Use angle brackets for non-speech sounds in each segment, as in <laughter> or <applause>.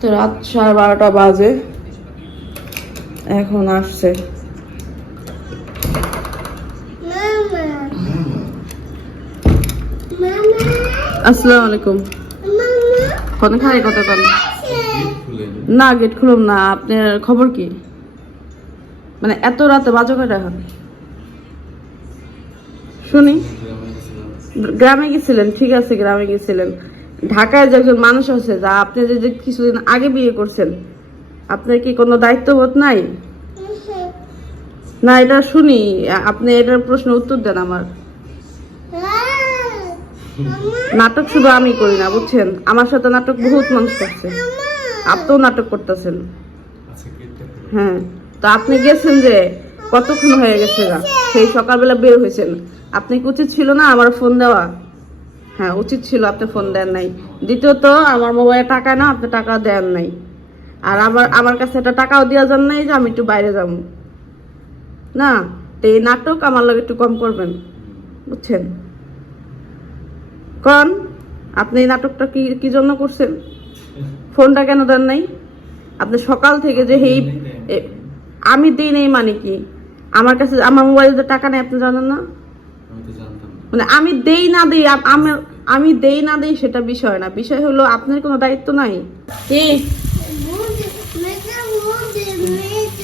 তো রাত সাড়ে বারোটা বাজে। এখন আসছে। আসসালামু আলাইকুম। কত খাই কত কন না গেট খুলুম না। আপনার খবর কি? মানে এত রাতে বাজে কয়টা এখন? শুনি। গ্রামে গেছিলেন ঠিক আছে গ্রামে গেছিলেন। ঢাকায় যে একজন মানুষ আছে, যা আপনি যে কিছুদিন আগে বিয়ে করছেন, আপনার কি কোনো দায়িত্ববোধ নাই? না, এটা শুনি, আপনি এটার প্রশ্ন উত্তর দেন আমার। নাটক শুধু আমি করি না, বুঝছেন? আমার সাথে নাটক বহুত মানুষ করছে। আপনিও নাটক করতেছেন। হ্যাঁ তো আপনি গেছেন যে কতক্ষণ হয়ে গেছে সেই সকালবেলা বের হয়েছেন। আপনি কি উচিত ছিল না আমার ফোন দেওয়া? হ্যাঁ উচিত ছিল আপনি ফোন দেন নাই। দ্বিতীয়ত আমার মোবাইলে টাকা না আপনি টাকা দেন নাই। আর আমার আমার কাছে একটা টাকাও দেওয়া যান নাই যে আমি একটু বাইরে যাব। না তো এই নাটক আমার লাগে একটু কম করবেন বুঝছেন? কন আপনি এই নাটকটা কি কি জন্য করছেন? ফোনটা কেন দেন নাই? আপনি সকাল থেকে যে এই এ, আমি দিই নেই মানে কি? আমার কাছে আমার মোবাইলে টাকা নেই আপনি জানেন না? মানে আমি দেই না দেই আমার আমি দেই না দেই সেটা বিষয় না। বিষয় হলো আপনার কোনো দায়িত্ব নাই? কি?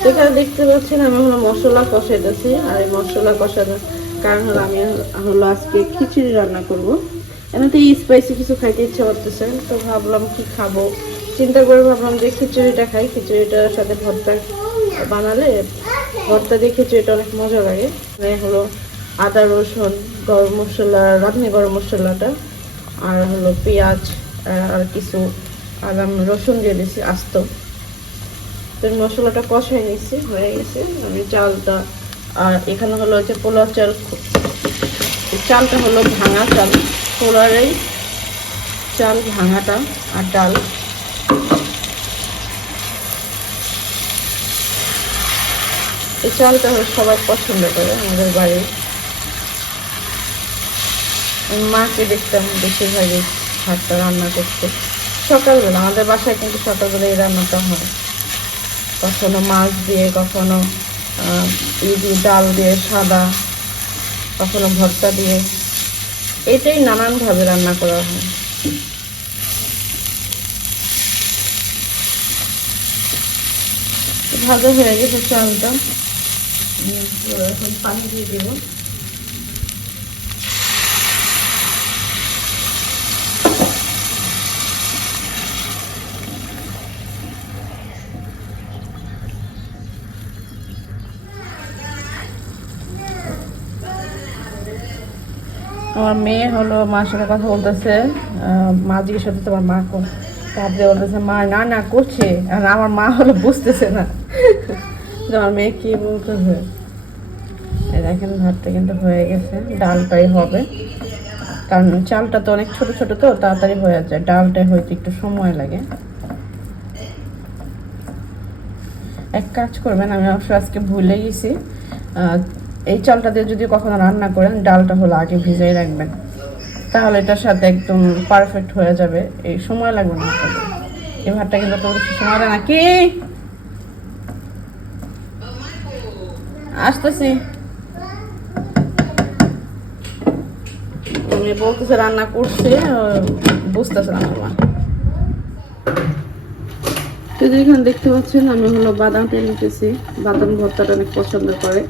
এখানে দেখতে পাচ্ছেন আমি হলো মশলা কষাইতেছি। আর এই মশলা কষানোর কারণ হলো আমি হলো আজকে খিচুড়ি রান্না করব। এমনিতে স্পাইসি কিছু খাইতে ইচ্ছা করতেছে, তো ভাবলাম কি খাব? চিন্তা করে ভাবলাম যে খিচুড়িটা খাই। খিচুড়িটার সাথে ভর্তা বানালে ভর্তা দিয়ে খিচুড়িটা অনেক মজা লাগে। মানে হলো আদা রসুন, গরম মশলা, রাঁধুনি গরম মশলাটা। আর হলো পেঁয়াজ আর কিছু, আর আমি রসুন দিয়ে দিছি আস্ত। তো মশলাটা কষাই নিচ্ছি হয়ে গেছে। আমি চালটা, আর এখানে হলো হচ্ছে পোলাও চাল চালটা হলো ভাঙা চাল। পোলারেই চাল ভাঙাটা আর ডাল। এই চালটা হলো সবাই পছন্দ করে আমাদের বাড়ির। মাকে দেখতাম বেশিরভাগই ভাতটা রান্না করতে। সকালবেলা আমাদের বাসায় কিন্তু সকালবেলা এই রান্নাটা হয়। কখনো মাছ দিয়ে কখনো আহ, ই দিয়ে ডাল দিয়ে সাদা কখনো ভর্তা দিয়ে। এটাই নানানভাবে রান্না করা হয়। ভাজা হয়ে গেছে চালটা। এখন পানি দিয়ে দেবো। আমার মেয়ে হলো মার সাথে কথা বলতেছে মা জিজ্ঞেস করতে তোমার মা কোন তারপরে বলতেছে, মা, না না, করছে। আর আমার মা হলো বুঝতেছে না। আমার মেয়ে কি বলতেছে? দেখেন, ভাতটা কিন্তু হয়ে গেছে ডালটাই হবে। কারণ চালটা তো অনেক ছোট ছোট তো, তাড়াতাড়ি হয়ে যায়। ডালটাই হইতে একটু সময় লাগে। এক কাজ করবেন, আমি অবশ্য আজকে ভুলে গেছি। এই চালটা দিয়ে যদি কখনো রান্না করেন, ডালটা হলো আগে ভিজাই রাখবেন। তাহলে এটার সাথে একদম পারফেক্ট হয়ে যাবে। এই সময় লাগবে না। এই ভাতটা কিন্তু তো বেশি সময় লাগে না। কি? আসতেছি। বলতেছে রান্না করছে বুঝতেছে না আমার মা। তো এখানে দেখতে পাচ্ছেন, আমি হলো বাদাম নিতেছি। বাদাম ভর্তাটা অনেক পছন্দ করে।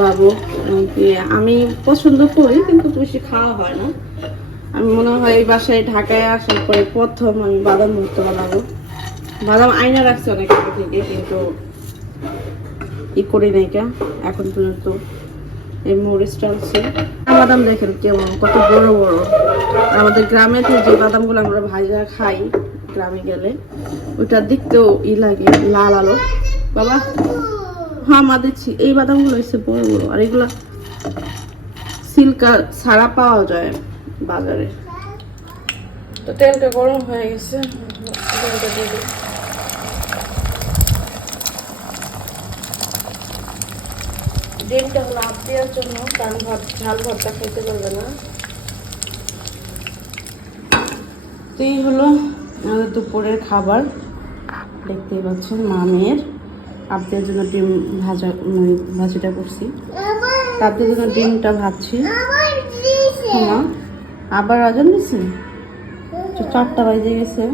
বাবু এমনকি আমি পছন্দ করি কিন্তু বেশি খাওয়া হয় না। আমি মনে হয় এই বাসায় ঢাকায় আসার পরে প্রথম আমি বাদাম ভর্তা বানাবো। বাদাম আয়না রাখছি অনেক আগে থেকে, কিন্তু ই করি নাই কা, এখন পর্যন্ত। এই মরিচটা হচ্ছে বাদাম দেখেন কেমন, কত বড় বড়। আমাদের গ্রামে তো যে বাদামগুলো আমরা ভাজা খাই, গ্রামে গেলে ওটা দেখতেও ই লাগে, লাল আলো। বাবা হ্যাঁ মা দেখছি। এই বাদামগুলো হচ্ছে বড় বড়। আর এগুলা সিল্কা ছাড়া পাওয়া যায় বাজারে। তো তেলটা গরম হয়ে গেছে। তেলটা দিয়ে। ডিমটা হলো আপ দেওয়ার জন্য কারণ ভাত, ঝাল ভর্তা খেতে পারবে না। তো এই হলো আমাদের দুপুরের খাবার। দেখতেই পাচ্ছেন মামের আপনাদের জন্য ডিম ভাজা মানে ভাজিটা করছি। তাদের জন্য ডিমটা ভাজছি। মা আবার আজান দিচ্ছে চারটা বাজে গেছে।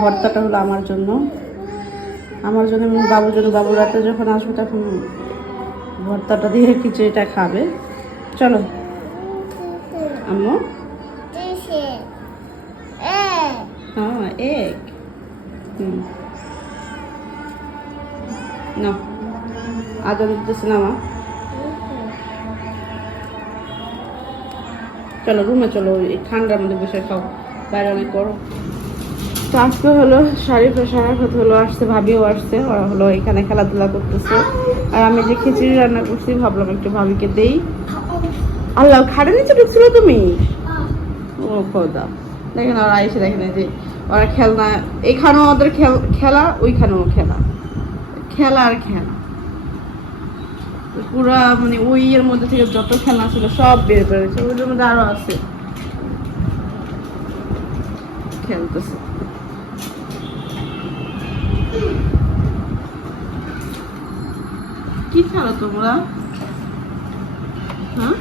ভর্তাটা হলো আমার জন্য। আমার জন্য এবং বাবুর জন্য। বাবু রাতে যখন আসবে তখন ভর্তাটা দিয়ে খিচুড়িটা খাবে। চলো। আম্মু? হ্যাঁ এক। হুম। না আজান দিতেছে না মা চলো রুমে চলো এই ঠান্ডার মধ্যে বসে খাও বাইরে অনেক গরম তো আজকে হলো শারিফা সারাফত হলো আসছে ভাবিও আসছে ওরা হলো এখানে খেলাধুলা করতেছে আর আমি যে খিচুড়ি রান্না করছি ভাবলাম একটু ভাবিকে দেই আল্লাহ খাড়ে নিচে ঢুকছিল তুমি ও খোদা দেখেন ওরা এসে দেখেন যে ওরা খেলনা এখানেও ওদের খেলা ওইখানেও খেলা খেলা। আর খেলা পুরা মানে ওই এর মধ্যে থেকে যত খেলা ছিল সব বের করেছে ওইটার মধ্যে আরও আছে। খেলতেছে। কি খেলো তোমরা? হ্যাঁ?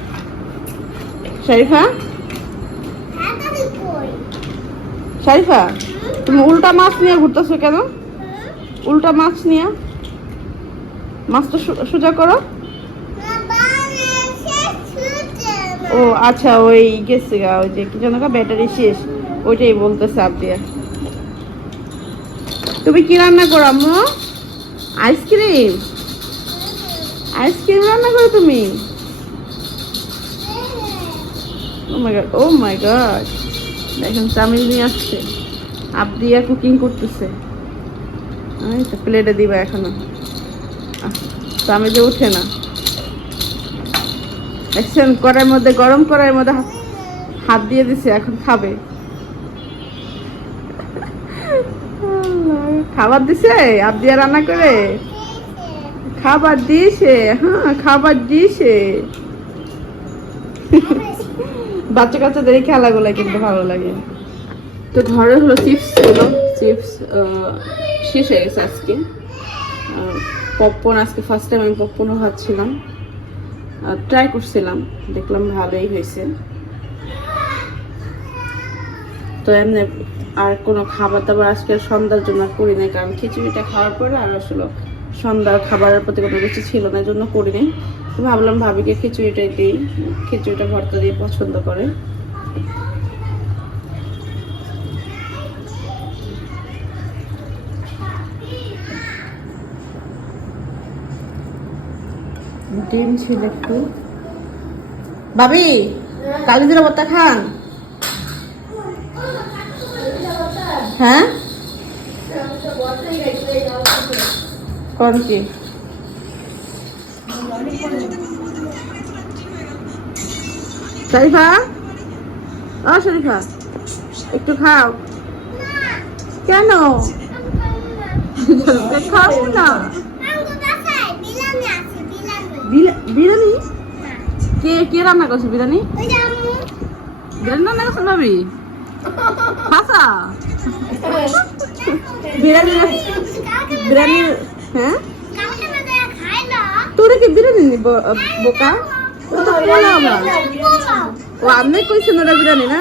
শরীফা? শরীফা, তুমি উল্টা মাছ নিয়ে ঘুরতেছো কেন? উল্টা মাছ নিয়ে? মাছটা সোজা করো। ও আচ্ছা ওই গেছে গা, ওই যে কি যেন ব্যাটারি শেষ। ওইটাই বলতেছে আপনি। তুমি কি রান্না করো, আম্মু? আইসক্রিম? আইসক্রিম রান্না করো তুমি? ও মাই গড ও মাই গড দেখেন, চামিল নিয়ে আসছে। আবদিয়া কুকিং করতেছে। প্লেটে দিবা এখনও। চামিলে উঠে না। দেখছেন, কড়াইয়ের মধ্যে, গরম কড়াইয়ের মধ্যে হাত- দিয়ে দিছে, এখন খাবে। খাবার দিছে? আবদিয়া রান্না করে? খাবার হ্যাঁ খাবার দিয়েছে। বাচ্চা কাচ্চাদের এই খেলাগুলো কিন্তু ভালো লাগে। তো ঘরে হলো চিপস ছিল, চিপস শেষ হয়ে গেছে আজকে। পপকর্ন, আজকে ফার্স্ট টাইম আমি পপকর্নও ভাবছিলাম ট্রাই করছিলাম, দেখলাম ভালোই হয়েছে। তো এমনি আর কোনো খাবার দাবার আজকে সন্ধ্যার জন্য করি নাই, কারণ খিচুড়িটা খাওয়ার পরে আর আসলে সন্ধ্যার খাবারের প্রতি কোনো কিছু ছিল না, এই জন্য করি নাই। ভাবলাম ভাবিকে খিচুড়িটাই দিই। খিচুড়িটা ভর্তা দিয়ে পছন্দ করে। ডিম ছিল একটু। ভাবি কালিজিরা ভর্তা খান? হ্যাঁ? কোন কি? শরীফা? ও শরীফা একটু খাও। কেন? খাও না। বিরিয়ানি? কে কে রান্না করছে বিরিয়ানি? বিরিয়ানি রান্না করছেন ভাবি খাসা? বিরিয়ানি বিরিয়ানি হ্যাঁ? তোরা কি বিরিয়ানি নিব বোকা? ও তো পোলাও না ও আপনি কইছেন বিরিয়ানি না?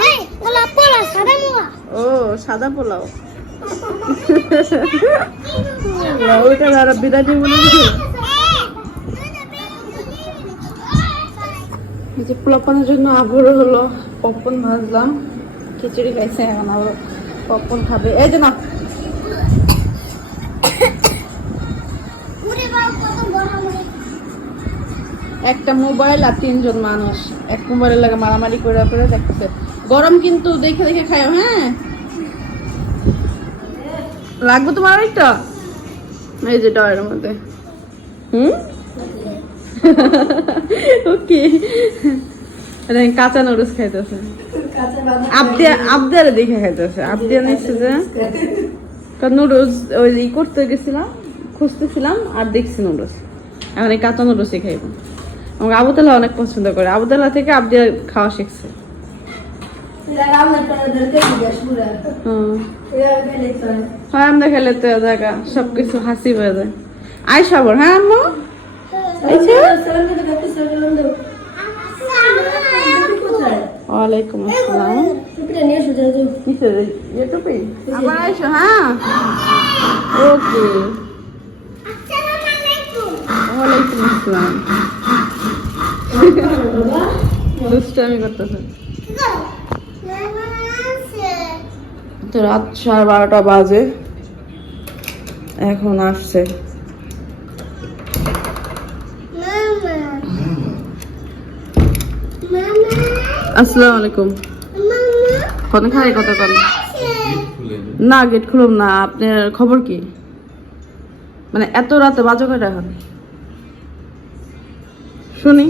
ও সাদা পোলাও। <laughs> ওইটা আর বিরিয়ানি বলে এই যে পোলাপানের জন্য আবারও হলো পপকর্ন ভাজলাম। খিচুড়ি খাইছে এখন আবার পপকর্ন খাবে। এই যে না। একটা মোবাইল আর তিনজন মানুষ। এক মোবাইলের লাগে মারামারি করে করে দেখতেছে। গরম কিন্তু দেখে দেখে খাও হ্যাঁ? লাগবে তোমার আরেকটা? এই যে ডয়ের মধ্যে। হুম? <laughs> ওকে কাঁচা নুডলস খাইতেছে। আবদিয়ারে দেখে খাইতেছে। আবদিয়া নিচ্ছে যে নুডলস ওই ই করতে গেছিলাম, খুঁজতেছিলাম আর দেখছি নুডলস। এখন এই কাঁচা নুডলসই খাইব। আমার আবুতালা অনেক পছন্দ করে। আবুতালা থেকে আবদিয়া খাওয়া শিখছে। হয়। আমরা খেলে তো দেখা সবকিছু হাসি হয়ে যায়। আয় সবর হ্যাঁ আম্মু? ওয়ালাইকুম আসসালাম। আইসো হ্যাঁ। ওকে। ওয়ালাইকুম আসসালাম। দুষ্টামি করতেছে। তো রাত সাড়ে বারোটা বাজে। এখন আসছে। আসসালামু আলাইকুম। কোন খাই কত কোন। না গেট খুলুম না। আপনার খবর কি? মানে এত রাতে বাজে কয়টা এখন? শুনি।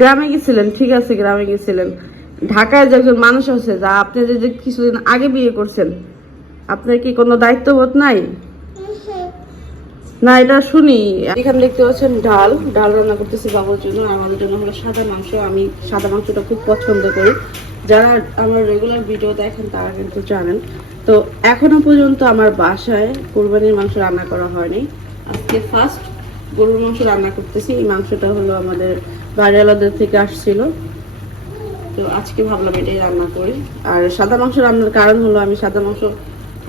গ্রামে গেছিলেন, ঠিক আছে, গ্রামে গেছিলেন। ঢাকায় যে একজন মানুষ আছে, যা আপনি যে কিছুদিন আগে বিয়ে করছেন, আপনার কি কোনো দায়িত্ববোধ নাই? না, এটা শুনি। এখানে দেখতে পাচ্ছেন ডাল। ডাল রান্না করতেছি বাবুর জন্য, আর আমাদের জন্য হলো সাদা মাংস। আমি সাদা মাংসটা খুব পছন্দ করি। যারা আমার রেগুলার ভিডিও দেখেন, তারা কিন্তু জানেন। তো এখনও পর্যন্ত আমার বাসায় কোরবানির মাংস রান্না করা হয়নি। আজকে ফার্স্ট গরুর মাংস রান্না করতেছি। এই মাংসটা হলো আমাদের বাড়িওয়ালাদের থেকে আসছিল। তো আজকে ভাবলাম এটাই রান্না করি। আর সাদা মাংস রান্নার কারণ হলো আমি সাদা মাংস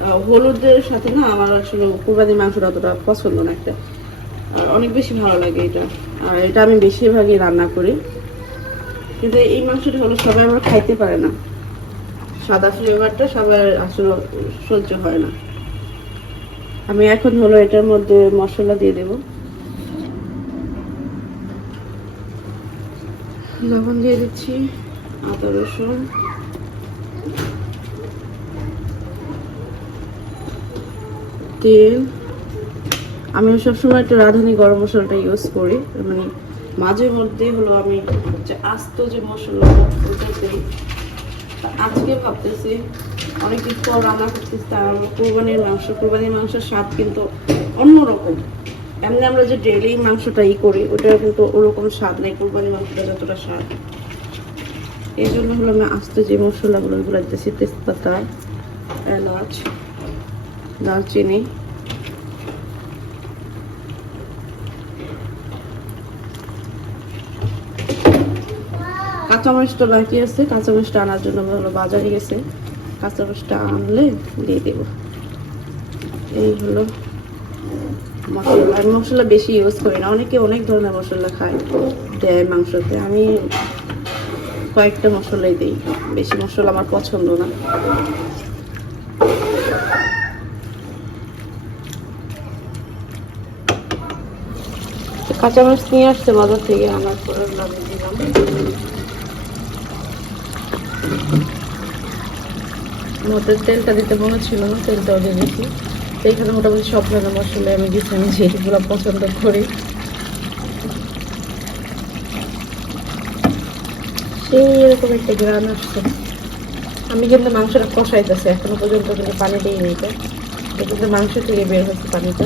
হলুদের সাথে না আমার আসলে কোরবানির মাংসটা অতটা পছন্দ না একটা। আর অনেক বেশি ভালো লাগে এটা। আর এটা আমি বেশিরভাগই রান্না করি। কিন্তু এই মাংসটা হলো সবাই আমার খাইতে পারে না। সাদা ফ্লেভারটা সবার আসলে সহ্য হয় না। আমি এখন হলো এটার মধ্যে মশলা দিয়ে দেব। লবণ দিয়ে দিচ্ছি, আদা রসুন। তেল আমি সবসময় একটু রাঁধুনি গরম মশলাটা ইউজ করি। মানে মাঝে মধ্যে হলো আমি যে আস্ত যে মশলাটা আজকে ভাবতেছি, অনেকদিন পর রান্না করতেছি তার কোরবানির মাংস, কোরবানির মাংসের স্বাদ কিন্তু অন্যরকম। এমনি আমরা যে ডেলি মাংসটা ই করি ওটা কিন্তু ওরকম স্বাদ নেই, কোরবানির মাংসটা যতটা স্বাদ। এই জন্য হলো আমি আস্তে যে মশলাগুলো ওইগুলো দিতেছি তেজপাতা, এলাচ। দারচিনি। কাঁচামরিচটা বাকি আছে। কাঁচামরিচটা আনার জন্য হলো বাজারে গেছে। কাঁচামরিচটা আনলে দিয়ে দেব। এই হলো মশলা। আমি মশলা বেশি ইউজ করি না। অনেকে অনেক ধরনের মশলা খায় দেয় মাংসতে। আমি কয়েকটা মশলাই দিই। বেশি মশলা আমার পছন্দ না। কাঁচামরিচ নিয়ে আসছে বাজার থেকে আনার পরে মধ্যে তেলটা দিতে মনে ছিল না তেলটাও দিয়ে দিচ্ছি তো মোটামুটি সব ধরনের মশলা আমি দিচ্ছি আমি যেগুলো পছন্দ করি। সেই এরকম একটা গ্রান আসছে। আমি কিন্তু মাংসটা কষাইতেছি, এখনও পর্যন্ত কিন্তু পানি দিয়ে নিতে কিন্তু মাংস থেকে বের হচ্ছে পানিটা।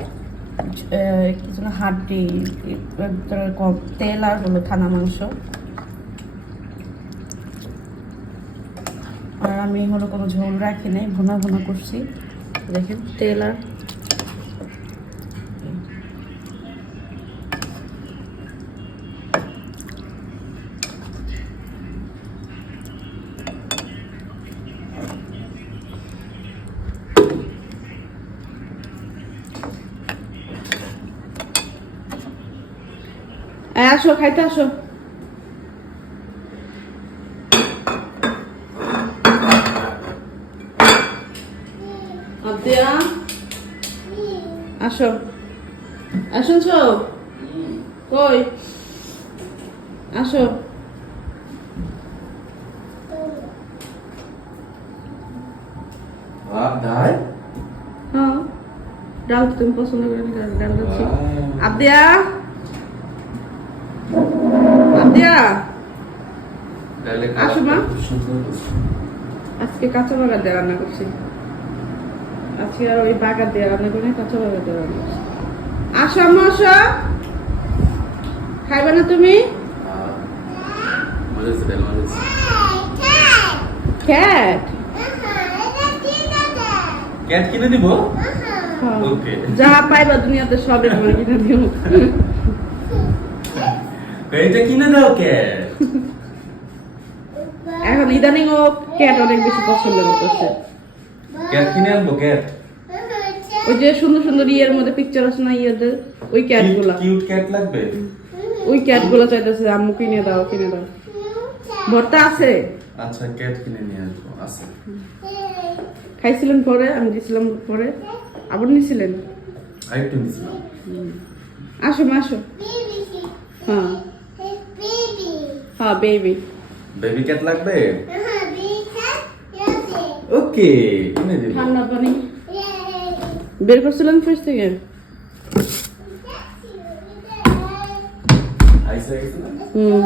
আহ, কি হাড্ডি তেল আর হলো থানা মাংস। আর আমি হলো কোনো ঝোল রাখি নাই ভোনা ভোনা করছি। দেখেন তেল আর আসো খাইতে আসো। আসো। আসুনছো? কই? আসো। ডাল হ্যাঁ ডাল তুমি পছন্দ করে ডাল Wow. আবদিয়া আসো, মা। আজকে কাঁচা বাগার দিয়ে রান্না করছি। আজকে আর ওই বাগার দিয়ে রান্না করি কাঁচা বাগার দিয়ে রান্না করছি। আসো আম্মা আসো। খাইবে না তুমি। ক্যাট। ক্যাট কিনে দিব? Okay. যা পাইবা দুনিয়াতে সবই তোমার কিনে দিও এইটা কিনে দাও ক্যাট এখন ইদানিং ও ক্যাট অনেক বেশি পছন্দ করতেছে। ক্যাট কিনে আনব ক্যাট ওই যে সুন্দর সুন্দর ইয়ের মধ্যে পিকচার আছে না ইয়েদের ওই ক্যাটগুলা কিউট ক্যাট লাগবে? ওই ক্যাটগুলা চাইতেছে আম্মু কিনে দাও কিনে দাও। ভর্তা আছে? আচ্ছা ক্যাট কিনে নিয়ে আসব আছে। খাইছিলেন পরে আমি দিছিলাম পরে। আবার নিছিলেন? আরেকটু নিছিলাম। আসো আসো। হ্যাঁ। হ্যাঁ বেবি বেবি ক্যাট লাগবে? ওকে কিনে দিব। ঠান্ডা পানি। বের করছিলেন ফ্রিজ থেকে। আইসে আইসে না? হুম।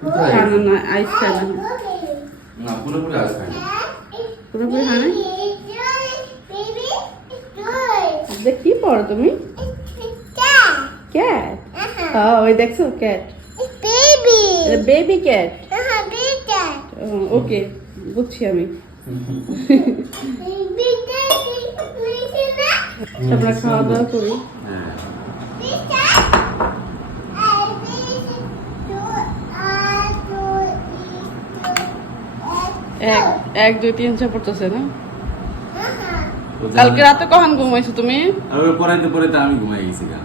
কোথায়? ঠান্ডা না আইস খায় না। না পুরোপুরি আইস খাই না। পুরোপুরি হয় না? দেখ কি পড়ো তুমি? ক্যাট হ্যাঁ ওই দেখছ ক্যাট বেবি ক্যাট ওকে বুঝছি আমি। আমরা খাওয়া দাওয়া করি। হ্যাঁ এক এক দুই তিন চার পড়তেছে না? কালকে রাতে কখন ঘুমাইছো তুমি? আর ওর পড়াইতে পড়াইতে আমি ঘুমাই গেছি গা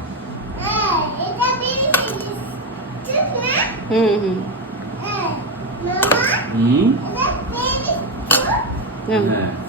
হুম হুম। হুম। হ্যাঁ।